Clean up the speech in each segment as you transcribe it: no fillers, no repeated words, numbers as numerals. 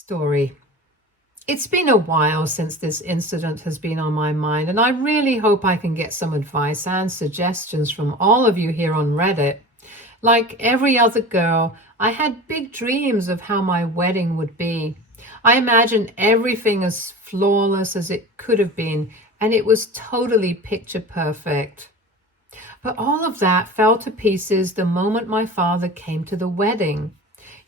story. It's been a while since this incident has been on my mind, and I really hope I can get some advice and suggestions from all of you here on Reddit. Like every other girl, I had big dreams of how my wedding would be. I imagined everything as flawless as it could have been, and it was totally picture perfect. But all of that fell to pieces the moment my father came to the wedding.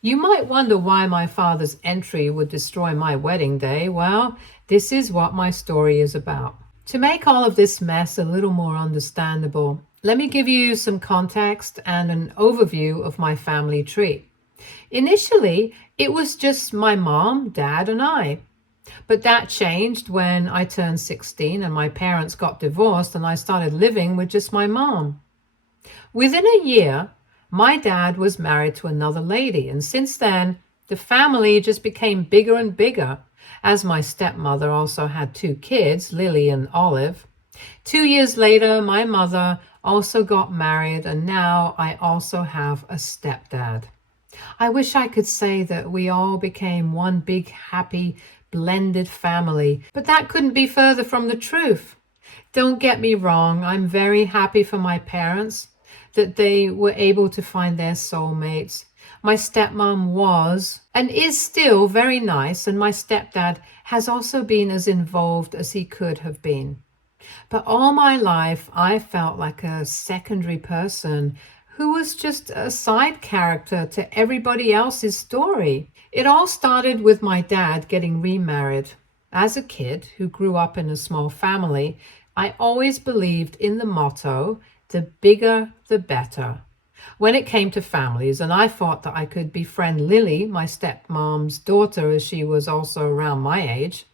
You might wonder why my father's entry would destroy my wedding day. Well, this is what my story is about. To make all of this mess a little more understandable, let me give you some context and an overview of my family tree. Initially, it was just my mom, dad, and I. But that changed when I turned 16 and my parents got divorced and I started living with just my mom. Within a year, my dad was married to another lady, and since then, the family just became bigger and bigger, as my stepmother also had two kids, Lily and Olive. 2 years later, my mother also got married, and now I also have a stepdad. I wish I could say that we all became one big, happy, blended family, but that couldn't be further from the truth. Don't get me wrong, I'm very happy for my parents that they were able to find their soulmates. My stepmom was and is still very nice, and my stepdad has also been as involved as he could have been. But all my life, I felt like a secondary person who was just a side character to everybody else's story. It all started with my dad getting remarried. As a kid who grew up in a small family, I always believed in the motto, the bigger, the better, when it came to families, and I thought that I could befriend Lily, my stepmom's daughter, as she was also around my age.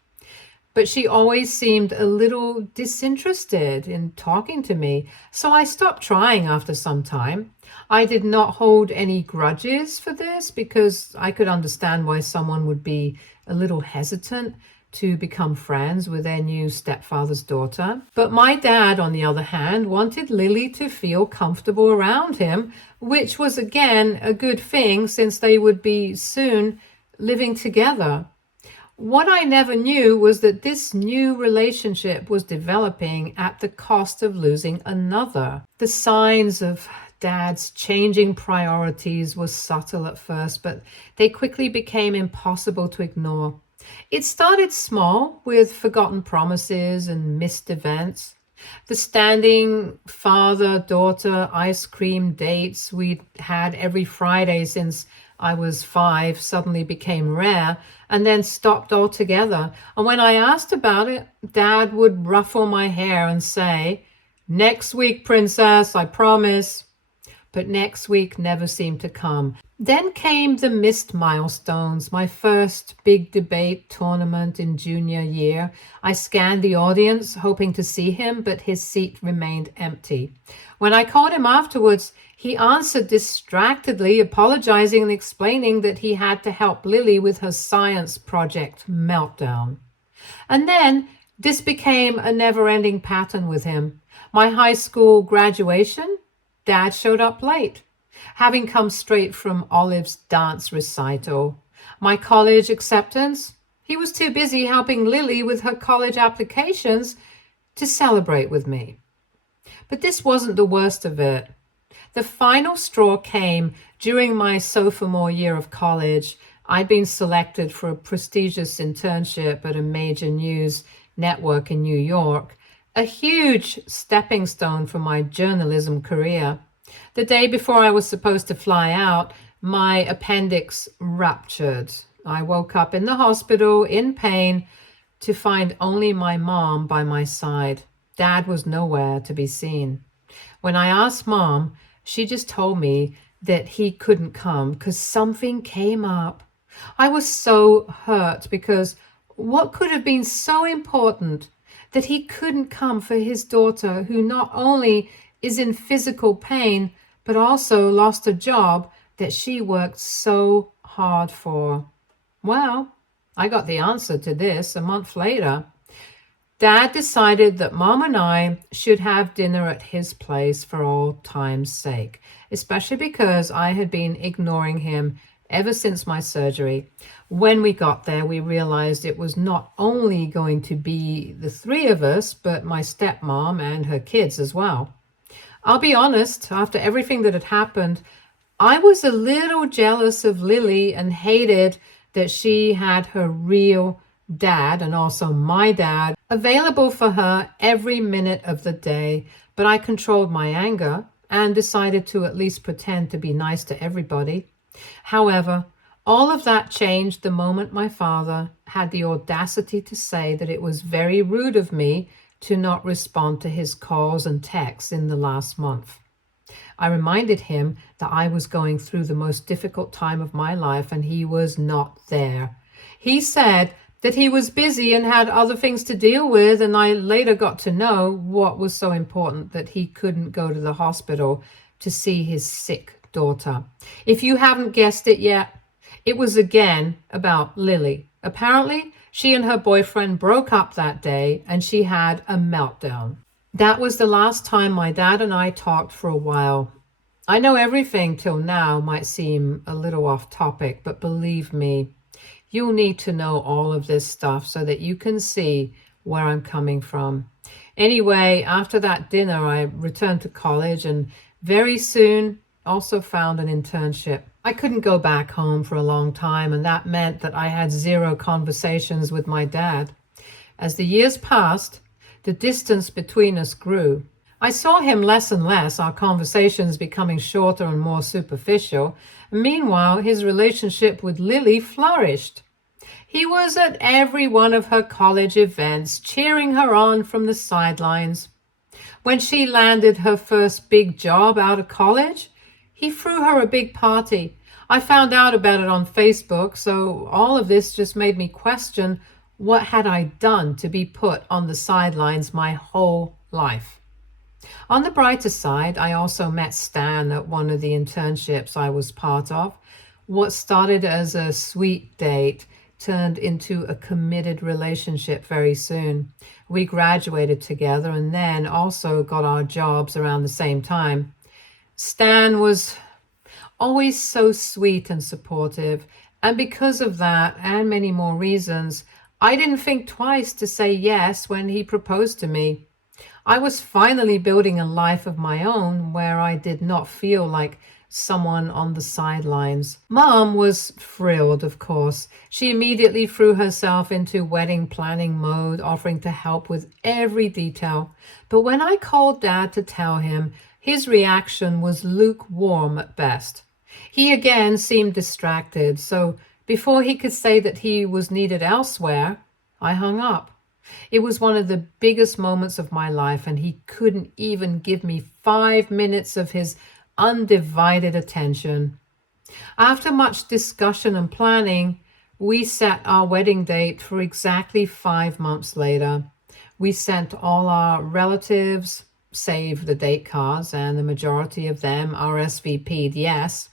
But she always seemed a little disinterested in talking to me, so I stopped trying after some time. I did not hold any grudges for this because I could understand why someone would be a little hesitant to become friends with their new stepfather's daughter. But my dad, on the other hand, wanted Lily to feel comfortable around him, which was again a good thing since they would be soon living together. What I never knew was that this new relationship was developing at the cost of losing another. The signs of Dad's changing priorities were subtle at first, but they quickly became impossible to ignore. It started small with forgotten promises and missed events. The standing father-daughter ice cream dates we'd had every Friday since I was 5 suddenly became rare and then stopped altogether. And when I asked about it, Dad would ruffle my hair and say, "Next week, princess, I promise." But next week never seemed to come. Then came the missed milestones, my first big debate tournament in junior year. I scanned the audience, hoping to see him, but his seat remained empty. When I called him afterwards, he answered distractedly, apologizing and explaining that he had to help Lily with her science project meltdown. And then this became a never-ending pattern with him. My high school graduation, Dad showed up late, having come straight from Olive's dance recital. My college acceptance, he was too busy helping Lily with her college applications to celebrate with me. But this wasn't the worst of it. The final straw came during my sophomore year of college. I'd been selected for a prestigious internship at a major news network in New York, a huge stepping stone for my journalism career. The day before I was supposed to fly out, my appendix ruptured. I woke up in the hospital in pain to find only my mom by my side. Dad was nowhere to be seen. When I asked Mom, she just told me that he couldn't come because something came up. I was so hurt because what could have been so important that he couldn't come for his daughter, who not only is in physical pain, but also lost a job that she worked so hard for. Well, I got the answer to this a month later. Dad decided that Mom and I should have dinner at his place for old time's sake, especially because I had been ignoring him ever since my surgery. When we got there, we realized it was not only going to be the three of us, but my stepmom and her kids as well. I'll be honest, after everything that had happened, I was a little jealous of Lily and hated that she had her real dad and also my dad available for her every minute of the day. But I controlled my anger and decided to at least pretend to be nice to everybody. However, all of that changed the moment my father had the audacity to say that it was very rude of me to not respond to his calls and texts in the last month. I reminded him that I was going through the most difficult time of my life and he was not there. He said that he was busy and had other things to deal with, and I later got to know what was so important that he couldn't go to the hospital to see his sick daughter. If you haven't guessed it yet, it was again about Lily. Apparently, she and her boyfriend broke up that day and she had a meltdown. That was the last time my dad and I talked for a while. I know everything till now might seem a little off topic, but believe me, you'll need to know all of this stuff so that you can see where I'm coming from. Anyway, after that dinner, I returned to college and very soon also found an internship. I couldn't go back home for a long time, and that meant that I had zero conversations with my dad. As the years passed, the distance between us grew. I saw him less and less, our conversations becoming shorter and more superficial. Meanwhile, his relationship with Lily flourished. He was at every one of her college events, cheering her on from the sidelines. When she landed her first big job out of college, he threw her a big party. I found out about it on Facebook, so all of this just made me question, what had I done to be put on the sidelines my whole life? On the brighter side, I also met Stan at one of the internships I was part of. What started as a sweet date turned into a committed relationship very soon. We graduated together and then also got our jobs around the same time. Stan was always so sweet and supportive, and because of that and many more reasons, I didn't think twice to say yes when he proposed to me. I was finally building a life of my own where I did not feel like someone on the sidelines. Mom was thrilled, of course. She immediately threw herself into wedding planning mode, offering to help with every detail. But when I called Dad to tell him, his reaction was lukewarm at best. He again seemed distracted, so before he could say that he was needed elsewhere, I hung up. It was one of the biggest moments of my life, and he couldn't even give me 5 minutes of his undivided attention. After much discussion and planning, we set our wedding date for exactly 5 months later. We sent all our relatives, save the date cards, and the majority of them RSVP'd yes.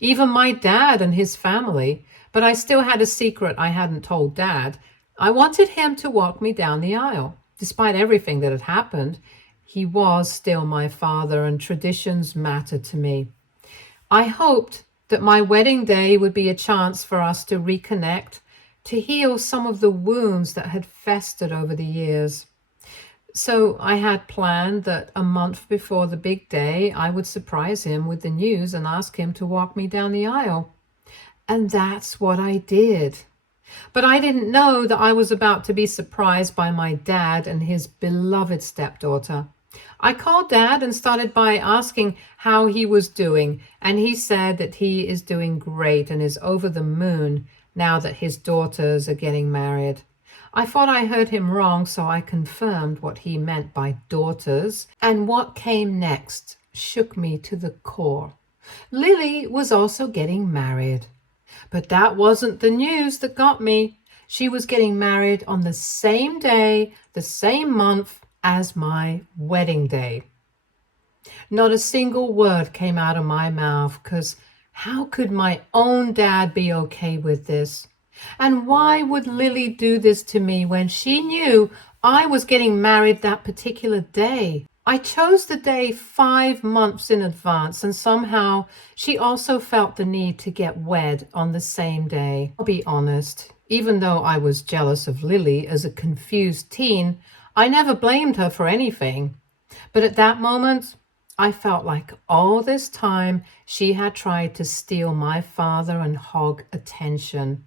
Even my dad and his family, but I still had a secret I hadn't told Dad. I wanted him to walk me down the aisle. Despite everything that had happened, he was still my father and traditions mattered to me. I hoped that my wedding day would be a chance for us to reconnect, to heal some of the wounds that had festered over the years. So I had planned that a month before the big day, I would surprise him with the news and ask him to walk me down the aisle. And that's what I did. But I didn't know that I was about to be surprised by my dad and his beloved stepdaughter. I called Dad and started by asking how he was doing, and he said that he is doing great and is over the moon now that his daughters are getting married. I thought I heard him wrong, so I confirmed what he meant by daughters, and what came next shook me to the core. Lily was also getting married. But that wasn't the news that got me. She was getting married on the same day, the same month as my wedding day. Not a single word came out of my mouth, because how could my own dad be okay with this? And why would Lily do this to me when she knew I was getting married that particular day? I chose the day 5 months in advance, and somehow she also felt the need to get wed on the same day. I'll be honest, even though I was jealous of Lily as a confused teen, I never blamed her for anything. But at that moment, I felt like all this time she had tried to steal my father and hog attention.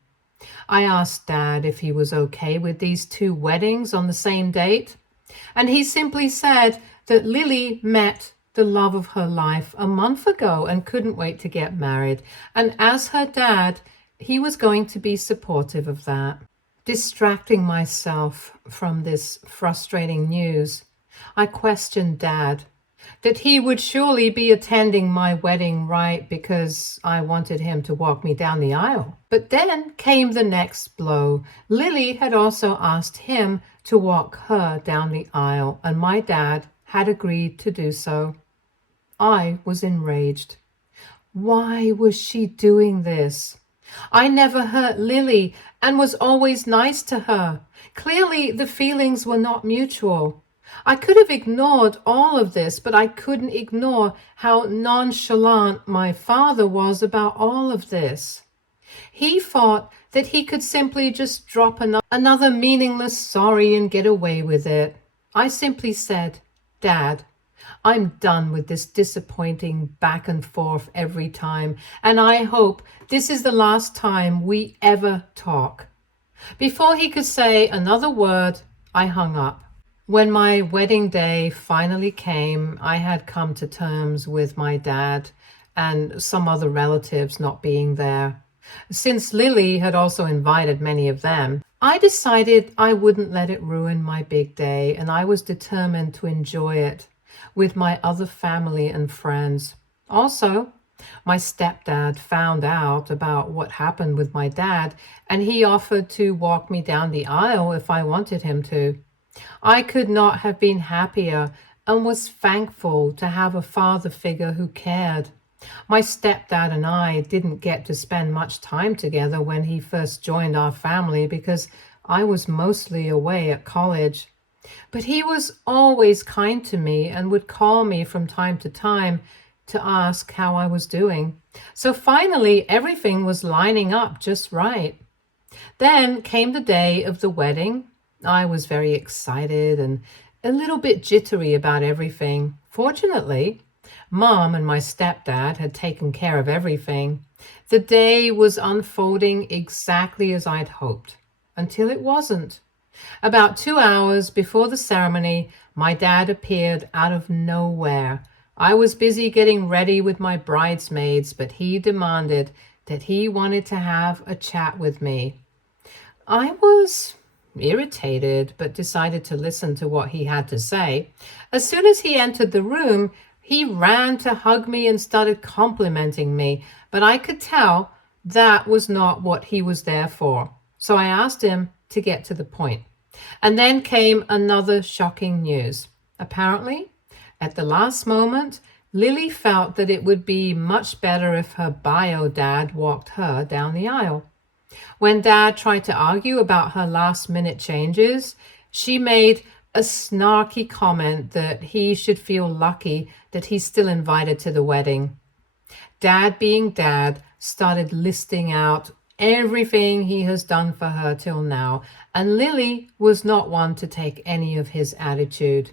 I asked Dad if he was okay with these two weddings on the same date, and he simply said that Lily met the love of her life a month ago and couldn't wait to get married. And as her dad, he was going to be supportive of that. Distracting myself from this frustrating news, I questioned Dad that he would surely be attending my wedding, right, because I wanted him to walk me down the aisle. But then came the next blow. Lily had also asked him to walk her down the aisle, and my dad had agreed to do so. I was enraged. Why was she doing this? I never hurt Lily and was always nice to her. Clearly, the feelings were not mutual. I could have ignored all of this, but I couldn't ignore how nonchalant my father was about all of this. He thought that he could simply just drop another meaningless sorry and get away with it. I simply said, Dad, I'm done with this disappointing back and forth every time, and I hope this is the last time we ever talk. Before he could say another word, I hung up. When my wedding day finally came, I had come to terms with my dad and some other relatives not being there. Since Lily had also invited many of them, I decided I wouldn't let it ruin my big day, and I was determined to enjoy it with my other family and friends. Also, my stepdad found out about what happened with my dad, and he offered to walk me down the aisle if I wanted him to. I could not have been happier and was thankful to have a father figure who cared. My stepdad and I didn't get to spend much time together when he first joined our family because I was mostly away at college. But he was always kind to me and would call me from time to time to ask how I was doing. So finally, everything was lining up just right. Then came the day of the wedding. I was very excited and a little bit jittery about everything. Fortunately, Mom and my stepdad had taken care of everything. The day was unfolding exactly as I'd hoped, until it wasn't. About 2 hours before the ceremony, my dad appeared out of nowhere. I was busy getting ready with my bridesmaids, but he demanded that he wanted to have a chat with me. I was irritated, but decided to listen to what he had to say. As soon as he entered the room, he ran to hug me and started complimenting me, but I could tell that was not what he was there for. So I asked him to get to the point. And then came another shocking news. Apparently, at the last moment, Lily felt that it would be much better if her bio dad walked her down the aisle. When Dad tried to argue about her last-minute changes, she made a snarky comment that he should feel lucky that he's still invited to the wedding. Dad, being Dad, started listing out everything he has done for her till now, and Lily was not one to take any of his attitude.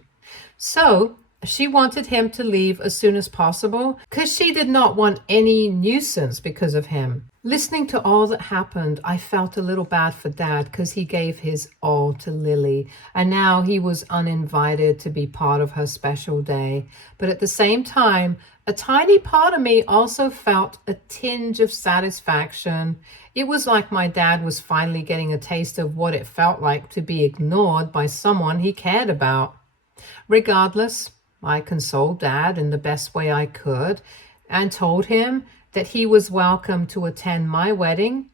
So she wanted him to leave as soon as possible because she did not want any nuisance because of him. Listening to all that happened, I felt a little bad for Dad because he gave his all to Lily, and now he was uninvited to be part of her special day. But at the same time, a tiny part of me also felt a tinge of satisfaction. It was like my dad was finally getting a taste of what it felt like to be ignored by someone he cared about. Regardless, I consoled Dad in the best way I could and told him that he was welcome to attend my wedding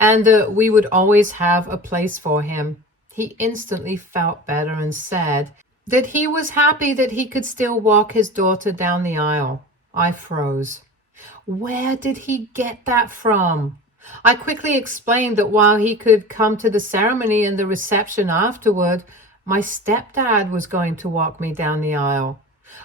and that we would always have a place for him. He instantly felt better and said that he was happy that he could still walk his daughter down the aisle. I froze. Where did he get that from? I quickly explained that while he could come to the ceremony and the reception afterward, my stepdad was going to walk me down the aisle.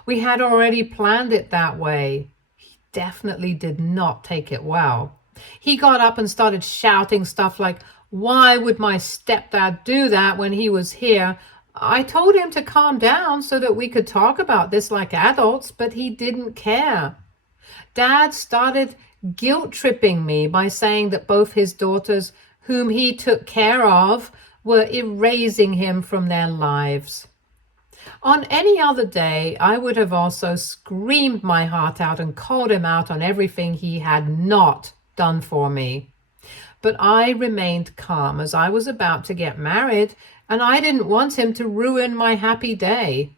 We had already planned it that way. He definitely did not take it well. He got up and started shouting stuff like, "Why would my stepdad do that when he was here?" I told him to calm down so that we could talk about this like adults, but he didn't care. Dad started guilt tripping me by saying that both his daughters, whom he took care of, were erasing him from their lives. On any other day, I would have also screamed my heart out and called him out on everything he had not done for me. But I remained calm as I was about to get married, and I didn't want him to ruin my happy day.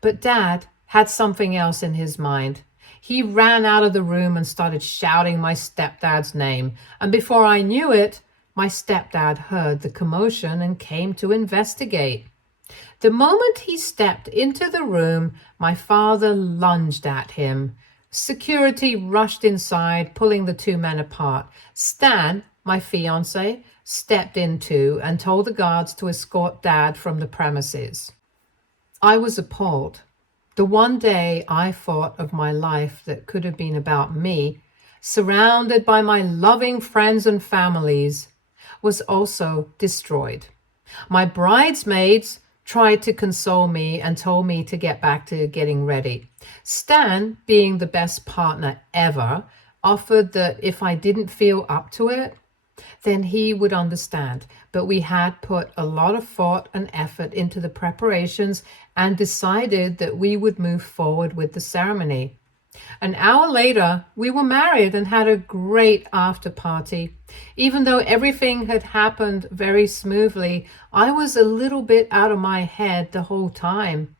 But Dad had something else in his mind. He ran out of the room and started shouting my stepdad's name, and before I knew it, my stepdad heard the commotion and came to investigate. The moment he stepped into the room, my father lunged at him. Security rushed inside, pulling the two men apart. Stan, my fiancé, stepped in too and told the guards to escort Dad from the premises. I was appalled. The one day I thought of my life that could have been about me, surrounded by my loving friends and families, was also destroyed. My bridesmaids tried to console me and told me to get back to getting ready. Stan, being the best partner ever, offered that if I didn't feel up to it, then he would understand. But we had put a lot of thought and effort into the preparations and decided that we would move forward with the ceremony. An hour later, we were married and had a great after party. Even though everything had happened very smoothly, I was a little bit out of my head the whole time.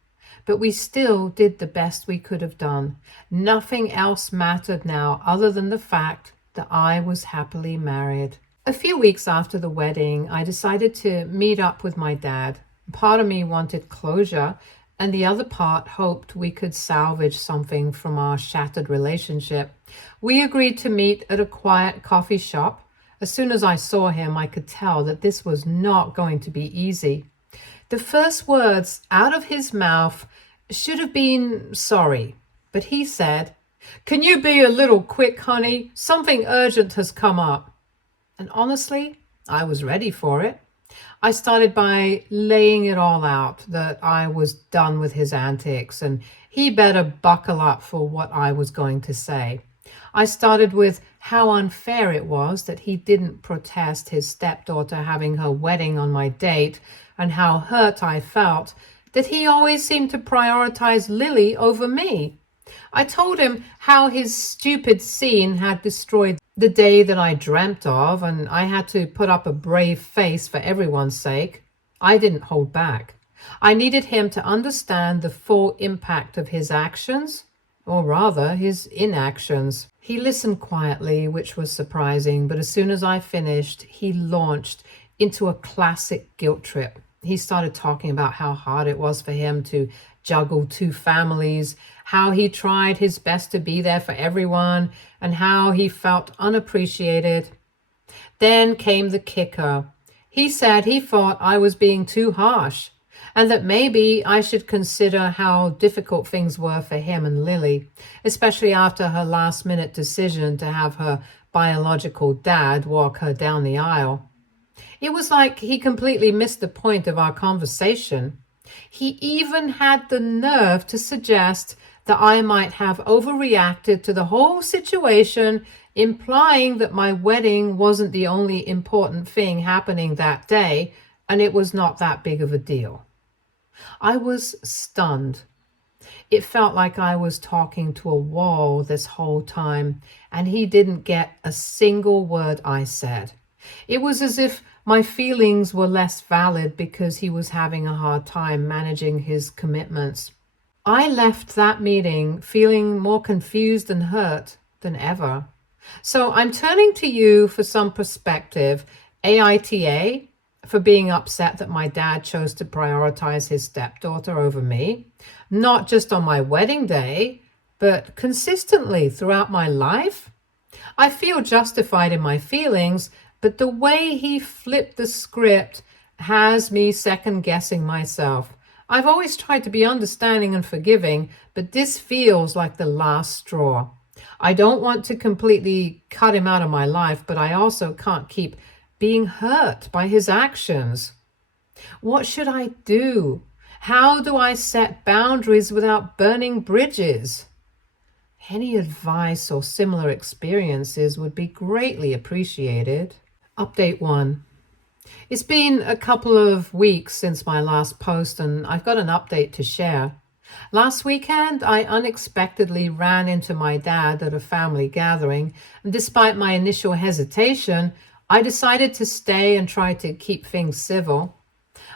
But we still did the best we could have done. Nothing else mattered now other than the fact that I was happily married. A few weeks after the wedding, I decided to meet up with my dad. Part of me wanted closure, and the other part hoped we could salvage something from our shattered relationship. We agreed to meet at a quiet coffee shop. As soon as I saw him, I could tell that this was not going to be easy. The first words out of his mouth should have been sorry, but he said, "Can you be a little quick, honey? Something urgent has come up." And honestly, I was ready for it. I started by laying it all out that I was done with his antics and he better buckle up for what I was going to say. I started with how unfair it was that he didn't protest his stepdaughter having her wedding on my date, and how hurt I felt that he always seemed to prioritize Lily over me. I told him how his stupid scene had destroyed the day that I dreamt of, and I had to put up a brave face for everyone's sake. I didn't hold back. I needed him to understand the full impact of his actions, or rather, his inactions. He listened quietly, which was surprising, but as soon as I finished, he launched into a classic guilt trip. He started talking about how hard it was for him to juggle two families, how he tried his best to be there for everyone, and how he felt unappreciated. Then came the kicker. He said he thought I was being too harsh, and that maybe I should consider how difficult things were for him and Lily, especially after her last-minute decision to have her biological dad walk her down the aisle. It was like he completely missed the point of our conversation. He even had the nerve to suggest that I might have overreacted to the whole situation, implying that my wedding wasn't the only important thing happening that day, and it was not that big of a deal. I was stunned. It felt like I was talking to a wall this whole time, and he didn't get a single word I said. It was as if my feelings were less valid because he was having a hard time managing his commitments. I left that meeting feeling more confused and hurt than ever. So I'm turning to you for some perspective. AITA, for being upset that my dad chose to prioritize his stepdaughter over me, not just on my wedding day, but consistently throughout my life. I feel justified in my feelings, but the way he flipped the script has me second guessing myself. I've always tried to be understanding and forgiving, but this feels like the last straw. I don't want to completely cut him out of my life, but I also can't keep being hurt by his actions. What should I do? How do I set boundaries without burning bridges? Any advice or similar experiences would be greatly appreciated. Update 1. It's been a couple of weeks since my last post, and I've got an update to share. Last weekend, I unexpectedly ran into my dad at a family gathering, and despite my initial hesitation, I decided to stay and try to keep things civil.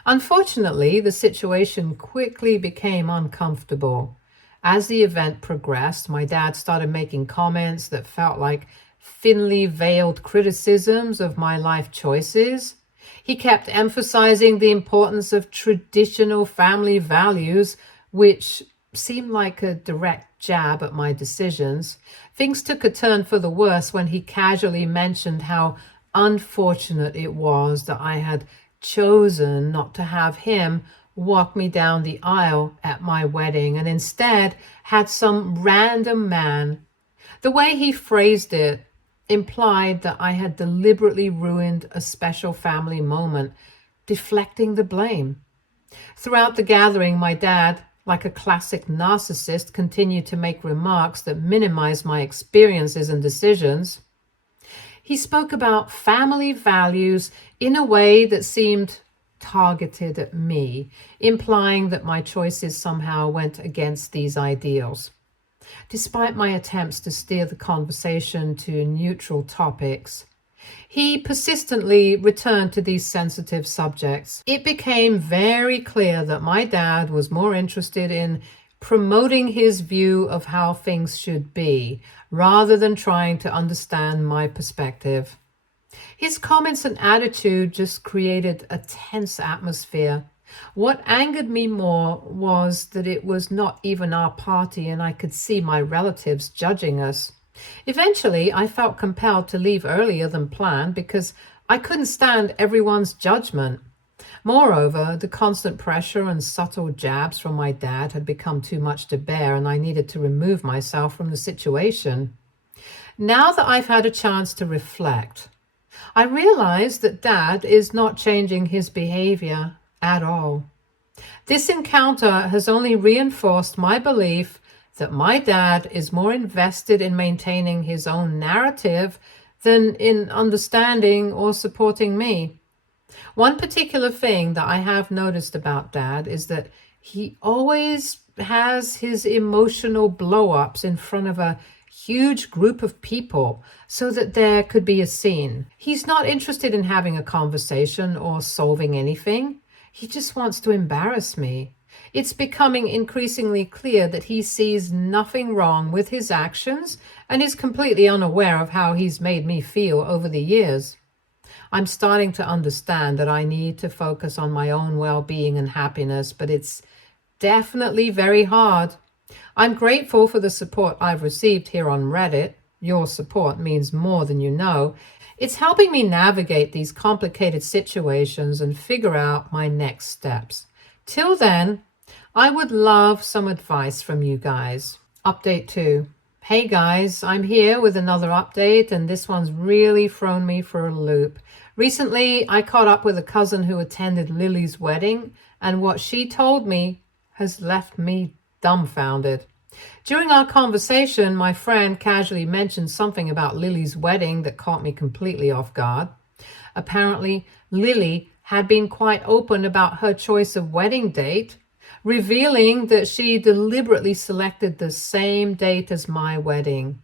Unfortunately, the situation quickly became uncomfortable. As the event progressed, my dad started making comments that felt like thinly veiled criticisms of my life choices. He kept emphasizing the importance of traditional family values, which seemed like a direct jab at my decisions. Things took a turn for the worse when he casually mentioned how unfortunate it was that I had chosen not to have him walk me down the aisle at my wedding and instead had some random man. The way he phrased it implied that I had deliberately ruined a special family moment, deflecting the blame. Throughout the gathering, my dad, like a classic narcissist, continued to make remarks that minimized my experiences and decisions. He spoke about family values in a way that seemed targeted at me, implying that my choices somehow went against these ideals. Despite my attempts to steer the conversation to neutral topics, he persistently returned to these sensitive subjects. It became very clear that my dad was more interested in promoting his view of how things should be, rather than trying to understand my perspective. His comments and attitude just created a tense atmosphere. What angered me more was that it was not even our party and I could see my relatives judging us. Eventually, I felt compelled to leave earlier than planned because I couldn't stand everyone's judgment. Moreover, the constant pressure and subtle jabs from my dad had become too much to bear, and I needed to remove myself from the situation. Now that I've had a chance to reflect, I realize that Dad is not changing his behavior at all. This encounter has only reinforced my belief that my dad is more invested in maintaining his own narrative than in understanding or supporting me. One particular thing that I have noticed about Dad is that he always has his emotional blow-ups in front of a huge group of people so that there could be a scene. He's not interested in having a conversation or solving anything. He just wants to embarrass me. It's becoming increasingly clear that he sees nothing wrong with his actions and is completely unaware of how he's made me feel over the years. I'm starting to understand that I need to focus on my own well-being and happiness, but it's definitely very hard. I'm grateful for the support I've received here on Reddit. Your support means more than you know. It's helping me navigate these complicated situations and figure out my next steps. Till then, I would love some advice from you guys. Update 2. Hey guys, I'm here with another update, and this one's really thrown me for a loop. Recently, I caught up with a cousin who attended Lily's wedding, and what she told me has left me dumbfounded. During our conversation, my friend casually mentioned something about Lily's wedding that caught me completely off guard. Apparently, Lily had been quite open about her choice of wedding date, revealing that she deliberately selected the same date as my wedding.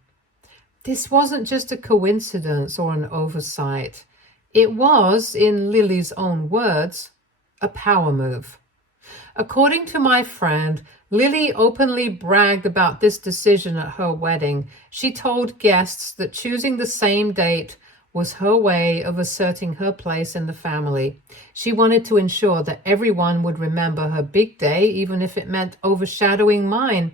This wasn't just a coincidence or an oversight. It was, in Lily's own words, a power move. According to my friend, Lily openly bragged about this decision at her wedding. She told guests that choosing the same date was her way of asserting her place in the family. She wanted to ensure that everyone would remember her big day, even if it meant overshadowing mine.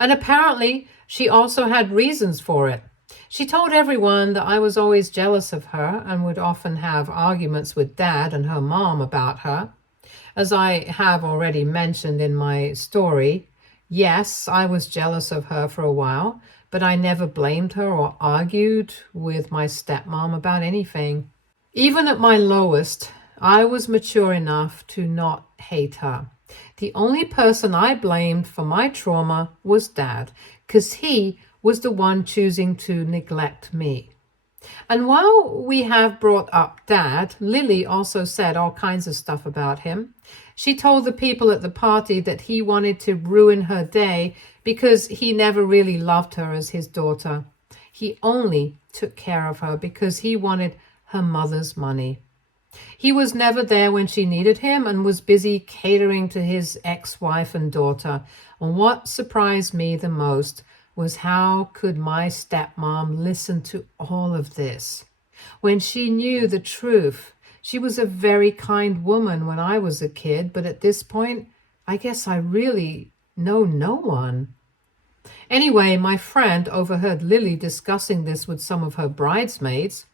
And apparently, she also had reasons for it. She told everyone that I was always jealous of her and would often have arguments with Dad and her mom about her. As I have already mentioned in my story, yes, I was jealous of her for a while, but I never blamed her or argued with my stepmom about anything. Even at my lowest, I was mature enough to not hate her. The only person I blamed for my trauma was Dad, because he was the one choosing to neglect me. And while we have brought up Dad, Lily also said all kinds of stuff about him. She told the people at the party that he wanted to ruin her day because he never really loved her as his daughter. He only took care of her because he wanted her mother's money. He was never there when she needed him and was busy catering to his ex-wife and daughter. And what surprised me the most was how could my stepmom listen to all of this when she knew the truth? She was a very kind woman when I was a kid, but at this point, I guess I really know no one. Anyway, my friend overheard Lily discussing this with some of her bridesmaids.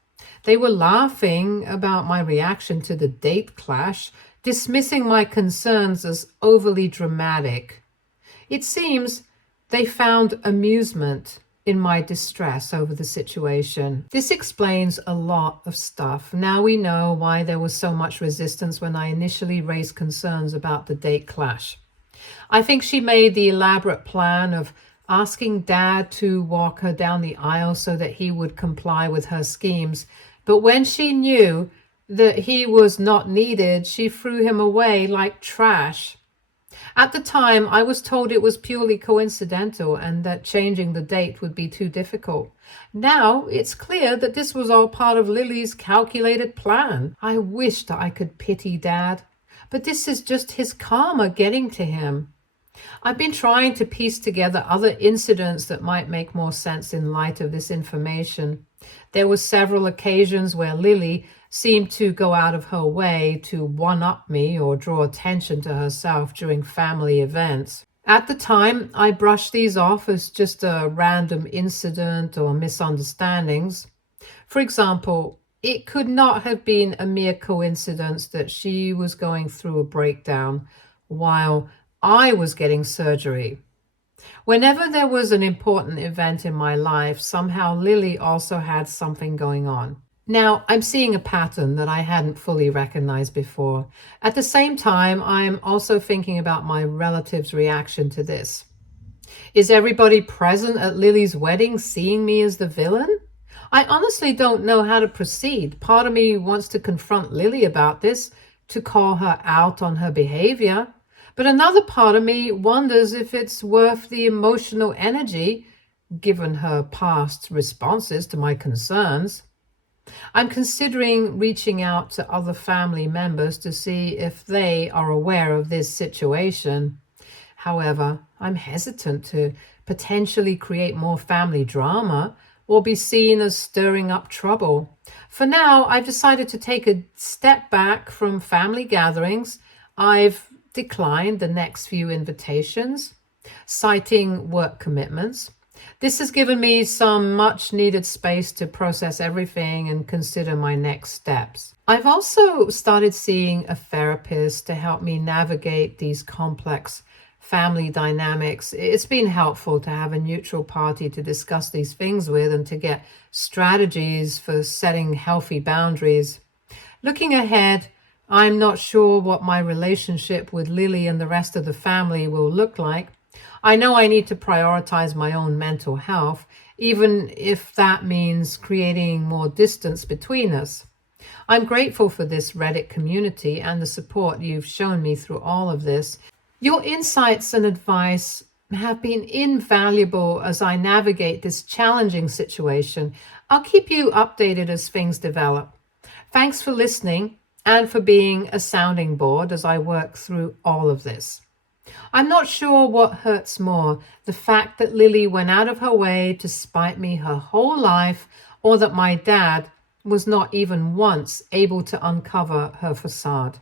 They were laughing about my reaction to the date clash, dismissing my concerns as overly dramatic. It seems they found amusement in my distress over the situation. This explains a lot of stuff. Now we know why there was so much resistance when I initially raised concerns about the date clash. I think she made the elaborate plan of asking Dad to walk her down the aisle so that he would comply with her schemes. But when she knew that he was not needed, she threw him away like trash. At the time, I was told it was purely coincidental and that changing the date would be too difficult. Now it's clear that this was all part of Lily's calculated plan. I wished I could pity Dad, but this is just his karma getting to him. I've been trying to piece together other incidents that might make more sense in light of this information. There were several occasions where Lily seemed to go out of her way to one-up me or draw attention to herself during family events. At the time, I brushed these off as just a random incident or misunderstandings. For example, it could not have been a mere coincidence that she was going through a breakdown while I was getting surgery. Whenever there was an important event in my life, somehow Lily also had something going on. Now, I'm seeing a pattern that I hadn't fully recognized before. At the same time, I'm also thinking about my relatives' reaction to this. Is everybody present at Lily's wedding seeing me as the villain? I honestly don't know how to proceed. Part of me wants to confront Lily about this, to call her out on her behavior. But another part of me wonders if it's worth the emotional energy, given her past responses to my concerns. I'm considering reaching out to other family members to see if they are aware of this situation. However, I'm hesitant to potentially create more family drama or be seen as stirring up trouble. For now, I've decided to take a step back from family gatherings. I've declined the next few invitations, citing work commitments. This has given me some much needed space to process everything and consider my next steps. I've also started seeing a therapist to help me navigate these complex family dynamics. It's been helpful to have a neutral party to discuss these things with and to get strategies for setting healthy boundaries. Looking ahead, I'm not sure what my relationship with Lily and the rest of the family will look like. I know I need to prioritize my own mental health, even if that means creating more distance between us. I'm grateful for this Reddit community and the support you've shown me through all of this. Your insights and advice have been invaluable as I navigate this challenging situation. I'll keep you updated as things develop. Thanks for listening and for being a sounding board as I work through all of this. I'm not sure what hurts more, the fact that Lily went out of her way to spite me her whole life, or that my dad was not even once able to uncover her facade.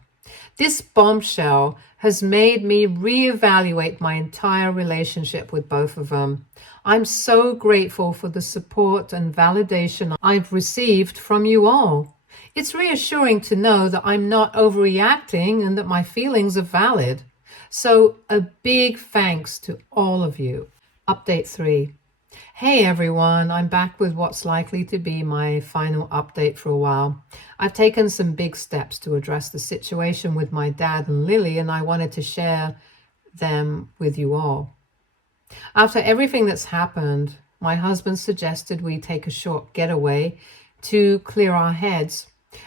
This bombshell has made me reevaluate my entire relationship with both of them. I'm so grateful for the support and validation I've received from you all. It's reassuring to know that I'm not overreacting and that my feelings are valid. So, a big thanks to all of you. Update 3. Hey everyone, I'm back with what's likely to be my final update for a while. I've taken some big steps to address the situation with my dad and Lily, and I wanted to share them with you all. After everything that's happened, my husband suggested we take a short getaway to clear our heads.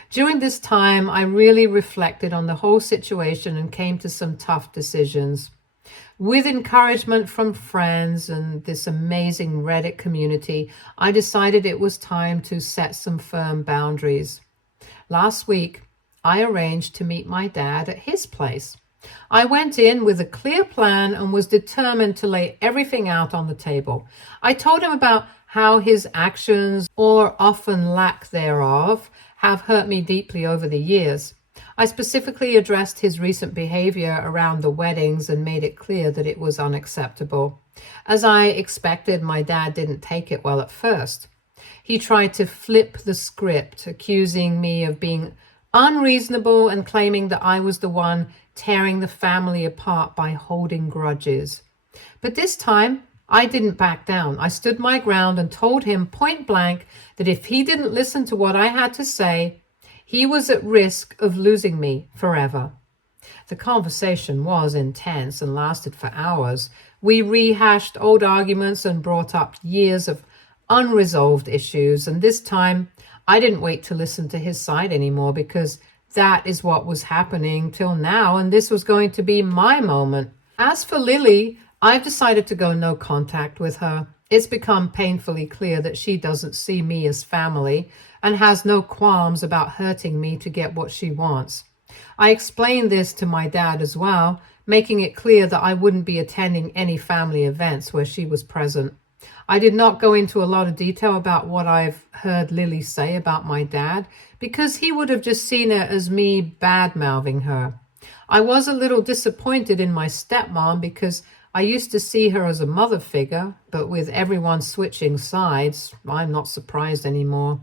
During this time, I really reflected on the whole situation and came to some tough decisions. With encouragement from friends and this amazing Reddit community, I decided it was time to set some firm boundaries. Last week, I arranged to meet my dad at his place. I went in with a clear plan and was determined to lay everything out on the table. I told him about how his actions, or often lack thereof, have hurt me deeply over the years. I specifically addressed his recent behavior around the weddings and made it clear that it was unacceptable. As I expected, my dad didn't take it well at first. He tried to flip the script, accusing me of being unreasonable and claiming that I was the one tearing the family apart by holding grudges. But this time, I didn't back down. I stood my ground and told him point blank that if he didn't listen to what I had to say, he was at risk of losing me forever. The conversation was intense and lasted for hours. We rehashed old arguments and brought up years of unresolved issues. And this time, I didn't wait to listen to his side anymore, because that is what was happening till now, and this was going to be my moment. As for Lily, I've decided to go no contact with her. It's become painfully clear that she doesn't see me as family and has no qualms about hurting me to get what she wants. I explained this to my dad as well, making it clear that I wouldn't be attending any family events where she was present. I did not go into a lot of detail about what I've heard Lily say about my dad, because he would have just seen it as me bad-mouthing her. I was a little disappointed in my stepmom, because I used to see her as a mother figure, but with everyone switching sides, I'm not surprised anymore.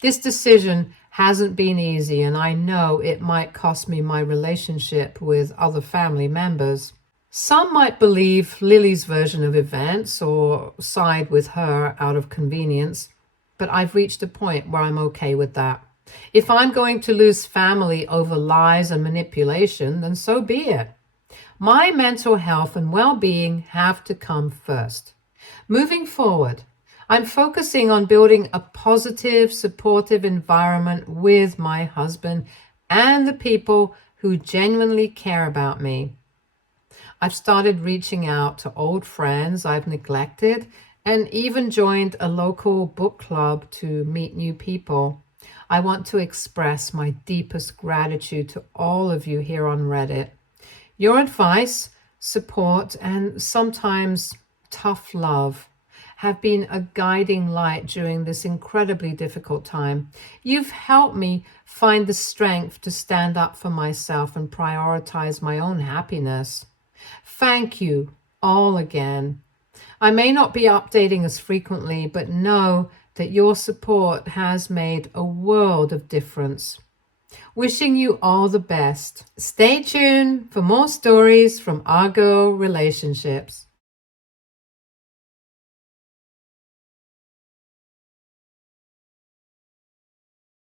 This decision hasn't been easy, and I know it might cost me my relationship with other family members. Some might believe Lily's version of events or side with her out of convenience, but I've reached a point where I'm okay with that. If I'm going to lose family over lies and manipulation, then so be it. My mental health and well-being have to come first. Moving forward, I'm focusing on building a positive, supportive environment with my husband and the people who genuinely care about me. I've started reaching out to old friends I've neglected and even joined a local book club to meet new people. I want to express my deepest gratitude to all of you here on Reddit. Your advice, support, and sometimes tough love have been a guiding light during this incredibly difficult time. You've helped me find the strength to stand up for myself and prioritize my own happiness. Thank you all again. I may not be updating as frequently, but know that your support has made a world of difference. Wishing you all the best. Stay tuned for more stories from our girl relationships.